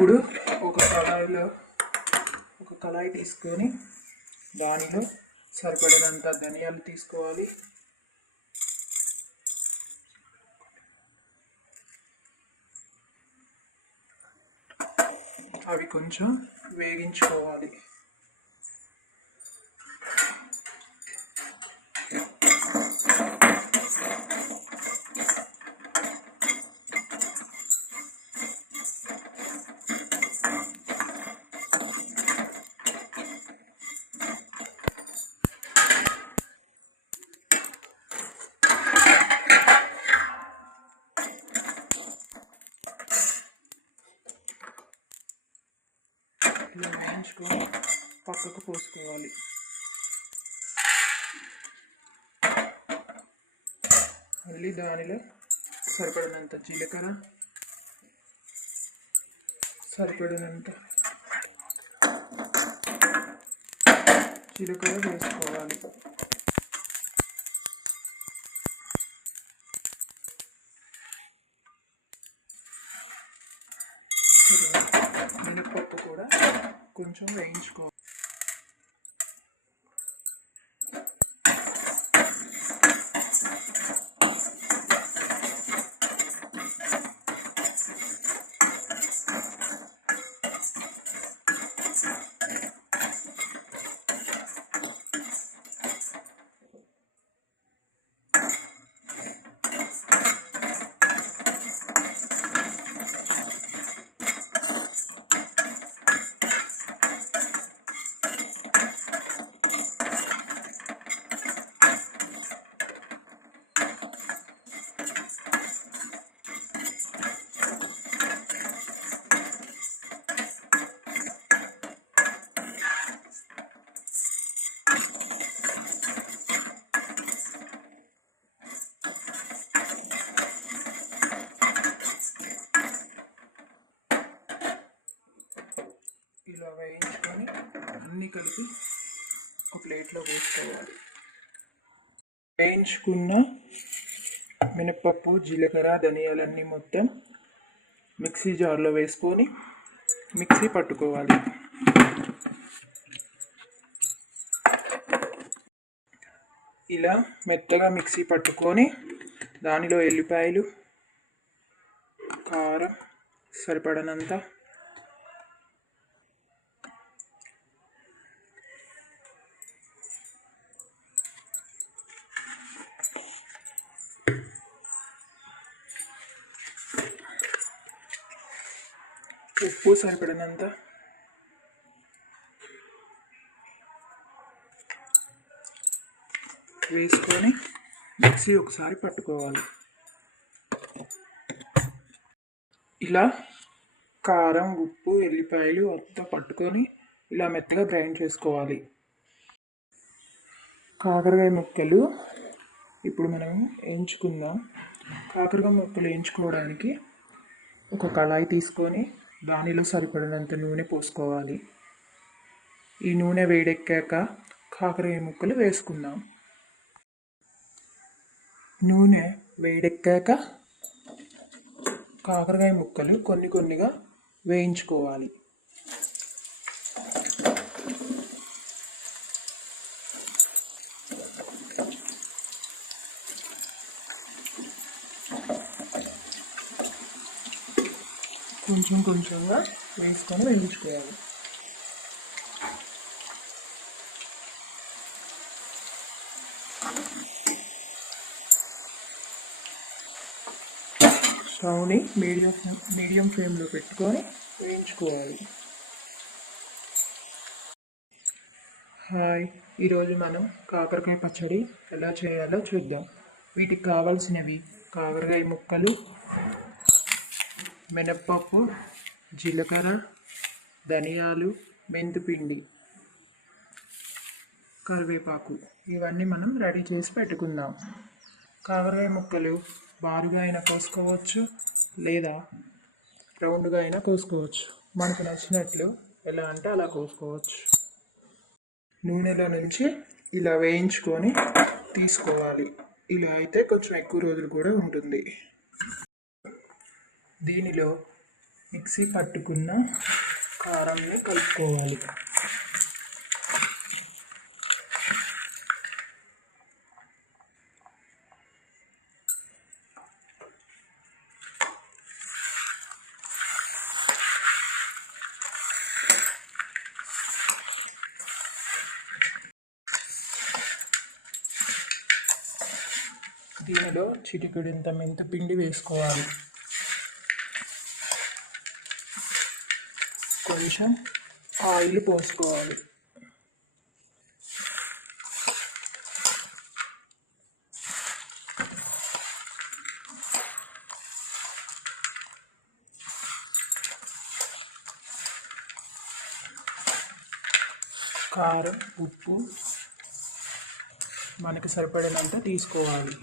ఇప్పుడు ఒక కళాయి తీసుకొని దానిలో సరిపడినంత ధనియాలు తీసుకోవాలి. అవి కొంచెం వేగించుకోవాలి. ఇలా వేయించుకొని పక్కకు పోసుకోవాలి. మళ్ళీ దానిలో సరిపడినంత జీలకర్ర, వేసుకోవాలి. మినప్పప్పు కూడా కొంచెం వేయించుకోవాలి. ఇలా వేయించుకొని అన్నీ కలిపి ఒక ప్లేట్లో వేసుకోవాలి. వేయించుకున్న మినప్పప్పు, జీలకర్ర, ధనియాలన్నీ మొత్తం మిక్సీ జార్లో వేసుకొని మిక్సీ పట్టుకోవాలి. ఇలా మెత్తగా మిక్సీ పట్టుకొని దానిలో ఎల్లిపాయలు, కారం సరిపడనంత, ఉప్పు సరిపడినంత, వేసుకొని మిక్సీ ఒకసారి పట్టుకోవాలి. ఇలా కారం, ఉప్పు, ఎల్లిపాయలు అంతా పట్టుకొని ఇలా మెత్తగా గ్రైండ్ చేసుకోవాలి. కాకరకాయ ముక్కలు ఇప్పుడు మనం వేయించుకుందాం. కాకరకాయ ముక్కలు వేయించుకోవడానికి ఒక కళాయి తీసుకొని దానిలో సరిపడినంత నూనె పోసుకోవాలి. ఈ నూనె వేడెక్కాక కాకరకాయ ముక్కలు వేసుకుందాం. నూనె వేడెక్కాక కాకరకాయ ముక్కలు కొన్నిగా వేయించుకోవాలి. కొంచెంగా వేసుకొని వేయించుకోవాలి. స్టవ్ని మీడియం ఫ్లేమ్లో పెట్టుకొని వేయించుకోవాలి. ఈరోజు మనం కాకరకాయ పచ్చడి ఎలా చేయాలో చూద్దాం. వీటికి కావాల్సినవి కాకరకాయ ముక్కలు, మినప్పప్పు, జీలకర్ర, ధనియాలు, మెంతిపిండి, కరివేపాకు ఇవన్నీ మనం రెడీ చేసి పెట్టుకుందాం. కాకరకాయ ముక్కలు బారుగా అయినా కోసుకోవచ్చు, లేదా రౌండ్గా అయినా కోసుకోవచ్చు. మనకు నచ్చినట్లు ఎలా అంటే అలా కోసుకోవచ్చు. నూనెలో నుంచి ఇలా వేయించుకొని తీసుకోవాలి. ఇలా అయితే కొంచెం ఎక్కువ రోజులు కూడా ఉంటుంది. దీనిలో మిక్సీ పట్టుకున్న కారంని కలుపుకోవాలి. దీనిలో చిటికెడంత మెంతిపిండి వేసుకోవాలి. కొంచెం ఆయిల్ పోసుకోవాలి. కారం, ఉప్పు మనకి సరిపడినంత తీసుకోవాలి.